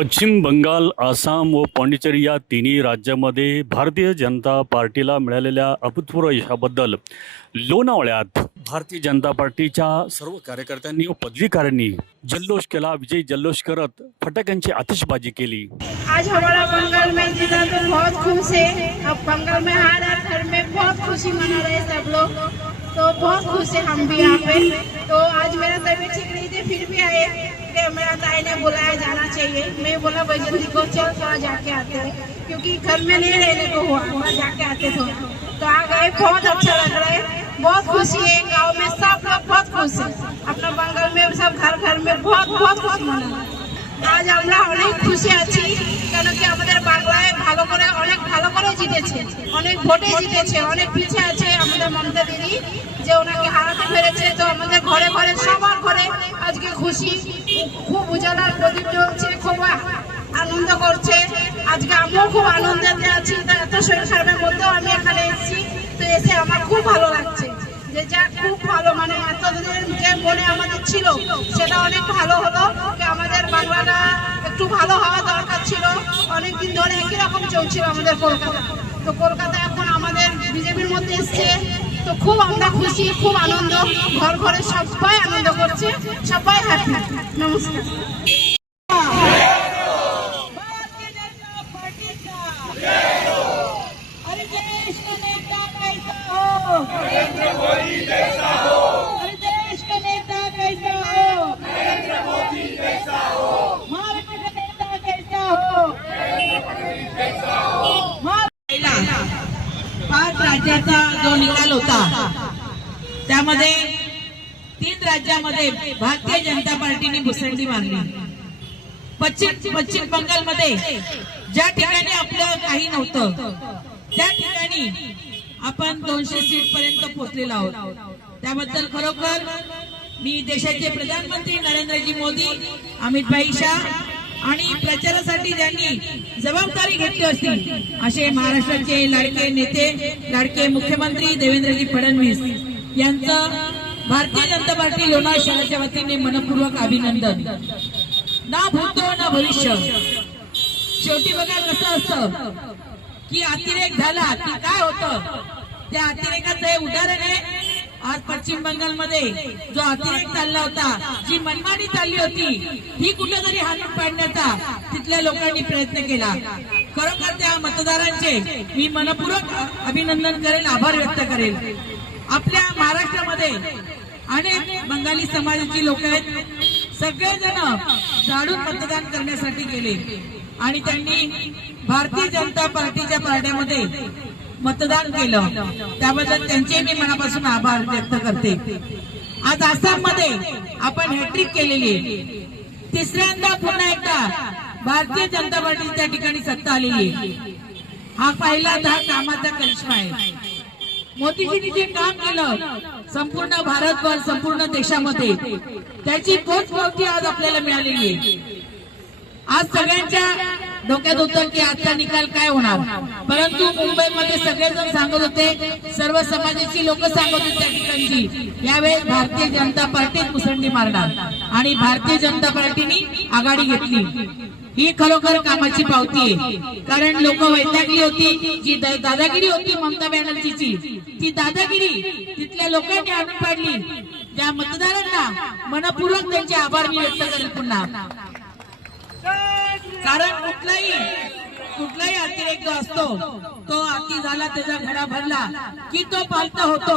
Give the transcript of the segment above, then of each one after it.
पश्चिम बंगाल, आसाम व पाँडिचेरी या तिन्ही राज्यामध्ये भारतीय जनता पार्टीला मिळालेल्या अभूतपूर्व यशाबद्दल लोणावळ्यात भारतीय जनता पार्टीच्या सर्व कार्यकर्त्यांनी व पदवीकारांनी जल्लोष केला। विजयी जल्लोष करत फटाक्यांची आतिषबाजी केली। आज हमारा बंगाल में जीता तो बहुत खुश है। अब बंगाल में हर घर में बहुत खुशी मना रहे सब लोग, तो बहुत खुश है हम भी यहाँ पे। तो आज मेरा तबीयत ठीक नहीं थी, फिर भी आए। मेरा ताई ने बुलाया जाना चाहिए, मैं बोला जल्दी को चल थोड़ा जाके आते हैं, क्योंकि घर में नहीं रहने को हुआ, थोड़ा जाके आते थे। तो आ गए, बहुत अच्छा लग रहा है, बहुत खुशी है। गांव में सब लोग बहुत खुश है, अपना बंगाल में सब घर घर में बहुत बहुत खुशी मना। आज আমরা অনেক খুশি আছি, কেন কি আমাদের বাংলায় ভালো করে অনেক ভালো করে জিতেছে, অনেক ভোটে জিতেছে, অনেক পিছিয়ে আছে আমাদের মমতা দিদি, যে ওনাকে হারাতে পেরেছে। তো আমাদের ঘরে ঘরে সবার ঘরে আজকে খুশি, খুব উজালার প্রদীপ জ্বলছে, খুব আনন্দ করছে। আজকে আমিও খুব আনন্দে আছি, এত শরীর খারাপের মধ্যেও আমি এখানে এসেছি। তো এসে আমার খুব ভালো লাগছে, যে যা খুব ভালো, মানে এতদিনের যে মনে আমাদের ছিল সেটা অনেক ভালো হলো। আমাদের বাংলাটা একটু ভালো হওয়া দরকার ছিল, অনেকদিন ধরে একই রকম চলছিল আমাদের কলকাতা। তো কলকাতা এখন আমাদের বিজেপির মধ্যে এসছে, তো খুব আমরা খুশি, খুব আনন্দ, ঘর ঘরে সবাই আনন্দ করছে, সবাই হ্যাপি। নমস্কার। राज्याचा जो निकाल होता त्यामध्ये 3 राज्यामध्ये भारतीय जनता पार्टीने मुसंडी मारली। पश्चिम बंगालमध्ये ज्या ठिकाणी आपलं काही नव्हतं त्या ठिकाणी आपण 200 सीट पर्यंत पोहोचलेलो आहोत। त्याबद्दल खरोखर मी देशाचे प्रधानमंत्री नरेंद्रजी मोदी, अमित भाई शाह आणि प्रचारासाठी ज्यांनी जबाबदारी घेतली असती असे महाराष्ट्राचे लाडके नेते, लाडके मुख्यमंत्री देवेंद्रजी फडणवीस यांचं भारतीय जनता पार्टी लोणावळा शहराच्या वतीने मनपूर्वक अभिनंदन। ना भूतो ना भविष्य। शेवटी बघा कसं असतं की अतिरेक झाला की काय होतं, त्या अतिरेकाचं हे उदाहरण आहे। आज पश्चिम बंगाल मध्ये जो अतिरेक चालला होता, जी मनमानी चालली होती, ही कुठेतरी हाणून पाडण्याचा तिथल्या लोकांनी प्रयत्न केला। खरोखर त्या मतदारांचे मी मनपूर्वक अभिनंदन करेल, आभार व्यक्त करेल। आपल्या महाराष्ट्रामध्ये अनेक बंगाली समाजाची लोक आहेत, सगळेजण झाडून मतदान करण्यासाठी गेले आणि त्यांनी भारतीय जनता पार्टीच्या पारड्यामध्ये मतदान केलं। त्याबद्दल त्यांचे मी मनापासून आभार व्यक्त करते। आज आसाम मध्ये आपण हॅट्रिक केलेली आहे, तिसऱ्यांदा पुन्हा एकदा भारतीय जनता पार्टी त्या ठिकाणी सत्ता आलेली आहे। हा पहिला कामाचा करिश्मा आहे। मोदीजींनी जे काम केलं संपूर्ण भारतभर, संपूर्ण देशामध्ये, त्याची पोचपावती आज आपल्याला मिळालेली आहे। आज सगळ्यांच्या डोक्यात होतं की आजचा निकाल काय होणार, परंतु मुंबईमध्ये सगळेजण सांगत होते, सर्व समाजाची लोक सांगत होते त्या ठिकाणची, यावेळेस भारतीय जनता पार्टीत मुसंडी मारणार आणि भारतीय जनता पार्टीने आघाडी घेतली। ही खरोखर कामाची पावती आहे, कारण लोक वैतागली होती, जी दादागिरी होती ममता बॅनर्जीची, ती दादागिरी तिथल्या लोकांनी आणून पाडली। त्या मतदारांना मनपूर्वक त्यांचे आभार मी व्यक्त करेल पुन्हा, कारण कुठलाही अतिरेक जो असतो तो अति झाला, त्याचा घडा भरला की तो पालता होतो।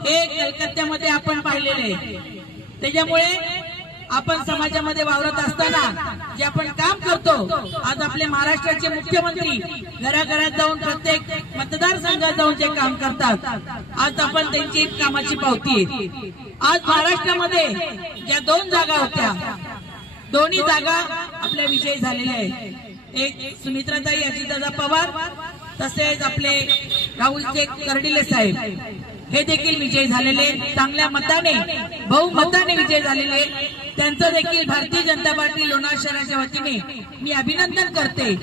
हे कलकत्त्यामध्ये आपण पाहिलेले। त्याच्यामुळे आपण समाजामध्ये वावरत असताना जे आपण काम करतो, आज आपले महाराष्ट्राचे मुख्यमंत्री घराघरात जाऊन प्रत्येक मतदारसंघात जाऊन जे काम करतात, आज आपण त्यांची कामाची पावती आहे। आज महाराष्ट्रामध्ये ज्या 2 जागा होत्या, दोन्ही जागा आपल्या विजयी झालेल्या आहेत। एक सुमित्राताई अजितदादा पवार, तसेच आपले राहुलचे कर्डिले साहेब, हे देखील विजयी झालेले, चांगल्या मताने, बहुमताने विजय झालेले। त्यांचं देखील भारतीय जनता पार्टी लोणावळा शहराच्या वतीने मी अभिनंदन करते,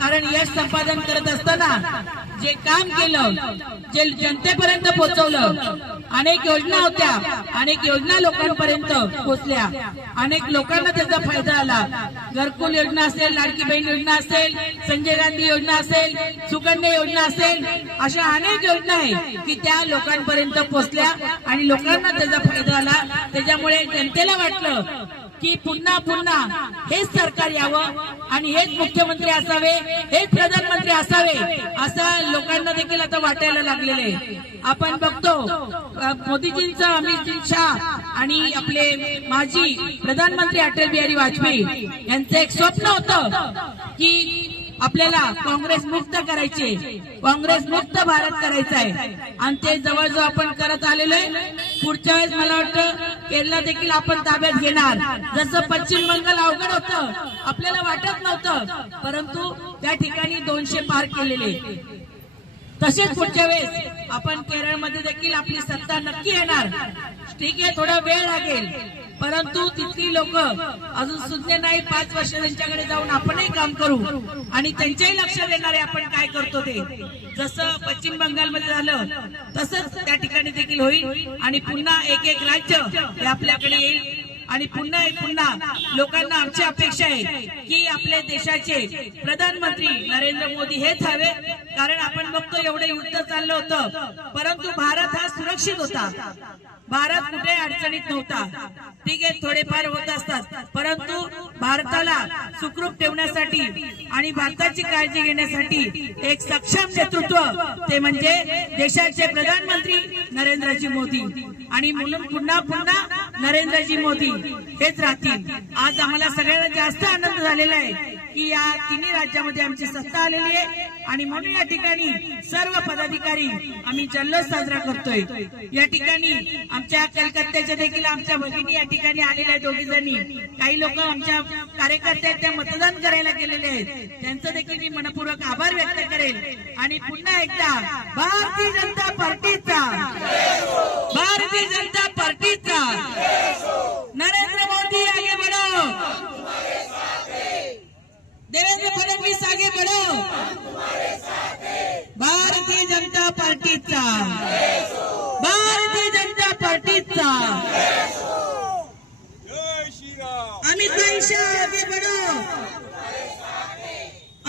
कारण यश संपादन करत असताना जे काम केलं, जे जनतेपर्यंत पोहोचवलं, अनेक योजना होत्या, अनेक योजना लोकांपर्यंत पोहोचल्या, अनेक लोकांना त्याचा फायदा आला. घरकुल योजना असेल, लाडकी बहीण योजना असेल, संजय गांधी योजना असेल, सुकन्या योजना असेल, अशा अनेक योजना आहे की त्या लोकांपर्यंत पोहोचल्या आणि लोकांना त्याचा फायदा आला. त्याच्यामुळे जनतेला वाटलं की पुन्हा पुन्हा हेच सरकार यावं आणि हेच मुख्यमंत्री असावे, हेच प्रधानमंत्री असावे, असं लोकांना देखील आता वाटायला लागलेले. आपण बघतो मोदीजींचं, अमित शाह आणि आपले माजी प्रधानमंत्री अटल बिहारी वाजपेयी यांचं एक स्वप्न होतं की आपल्याला काँग्रेस मुक्त करायचे, काँग्रेस मुक्त भारत करायचा आहे आणि ते जवळजवळ आपण करत आलेलो आहे. पुढच्या वेळेस मला वाटतं केरळ देखील आपण ताब्यात घेणार. जसं पश्चिम बंगाल अवघड होतं, आपल्याला वाटत नव्हतं, परंतु त्या ठिकाणी 200 पार केलेले. तसेच पुढच्या वेळेस आपण केरळमध्ये देखील आपली सत्ता नक्की येणार. ठीक आहे, थोडा वेळ लागेल, परंतु तिथली लोक अजून सुज्ञ नाही. 5 वर्ष त्यांच्याकडे जाऊन आपणही काम करू आणि त्यांच्याही लक्ष देणार आहे आपण काय करतो ते. जसं पश्चिम बंगालमध्ये झालं तसंच त्या ठिकाणी देखील होईल आणि पुन्हा एक एक राज्य हे आपल्याकडे येईल आणि पुन्हा लोकांना आमची अपेक्षा आहे की आपल्या देशाचे प्रधानमंत्री नरेंद्र मोदी हेच हवे. कारण आपण बघतो एवढे युद्ध चाललं होतं, परंतु भारत हा सुरक्षित होता, भारत कुठे अडचणीत नव्हता. ठीक आहे, थोडेफार होत असतात, परंतु भारताला सुखरूप ठेवण्यासाठी आणि भारताची काळजी घेण्यासाठी एक सक्षम नेतृत्व ते म्हणजे देशाचे प्रधानमंत्री नरेंद्रजी मोदी. आणि म्हणून पुन्हा नरेंद्रजी मोदी हेच राहतील. आज आम्हाला सगळ्यांना जास्त आनंद झालेला आहे की या तिन्ही राज्यामध्ये आमची सत्ता आलेली आहे आणि म्हणून या ठिकाणी सर्व पदाधिकारी आम्ही जल्लोष साजरा करतोय. या ठिकाणी आमच्या कलकत्त्याच्या देखील आमच्या भगिनी या ठिकाणी आलेल्या 2 जणी, काही लोक आमच्या कार्यकर्ते त्या मतदान करायला गेलेले आहेत, त्यांचं देखील मी मनपूर्वक आभार व्यक्त करेल. आणि पुन्हा एकदा भारतीय जनता पार्टीचा, भारतीय जनता पार्टीचा, नरेंद्र मोदी आगे बढ़ो, देवेंद्र फडणवीस आगे बढ़ो, भारतीय जनता पार्टीचा, भारतीय जनता पार्टीचा, अमित भाई शाह आगे बढ़ो,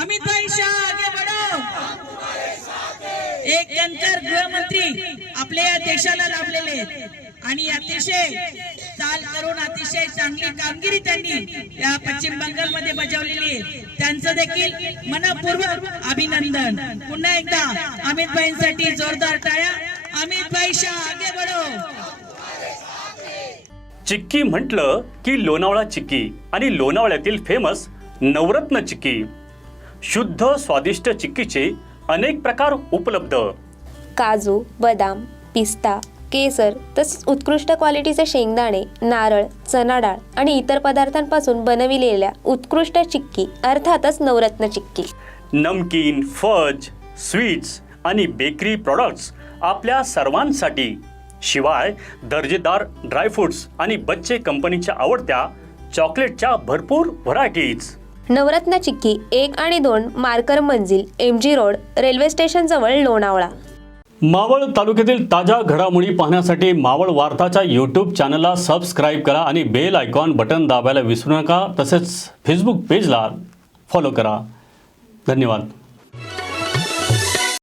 अमित भाई शाह आगे बढ़ो. एक कणखर गृहमंत्री आपल्या या देशाला लाभलेले आहेत आणि अतिशय चाल करून अतिशय चांगली कामगिरी त्यांनी या पश्चिम बंगालमध्ये बजावलेली आहे. त्यांचं देखील मनपूर्वक अभिनंदन. पुन्हा एकदा अमित भाईंसाठी जोरदार टाळ्या. अमित भाई शाह आगे बढ़ो. चिक्की म्हटलं की लोणावळा चिक्की आणि लोणावळ्यातील फेमस नवरत्न चिक्की. शुद्ध स्वादिष्ट चिक्कीचे अनेक प्रकार उपलब्ध. काजू, बदाम, पिस्ता, केसर तसेच उत्कृष्ट क्वालिटीचे शेंगदाणे, नारळ, चणा डाळ आणि इतर पदार्थांपासून बनविलेल्या उत्कृष्ट चिक्की अर्थातच नवरत्न चिक्की. नमकीन, फज, स्वीट्स आणि बेकरी प्रॉडक्ट्स आपल्या सर्वांसाठी. शिवाय दर्जेदार ड्रायफ्रुट्स आणि बच्चे कंपनीच्या आवडत्या चॉकलेटच्या भरपूर व्हरायटीज. नवरत्न चिक्की 1 आणि 2 मार्कर मंजिल, MG रोड, रेल्वे स्टेशन जवळ, लोणावळा. मावळ तालुक्यातील ताज्या घडामोडी पाहण्यासाठी मावळ वार्ताच्या यूट्यूब चॅनलला सबस्क्राईब करा आणि बेल आयकॉन बटन दाबायला विसरू नका. तसेच फेसबुक पेजला फॉलो करा. धन्यवाद.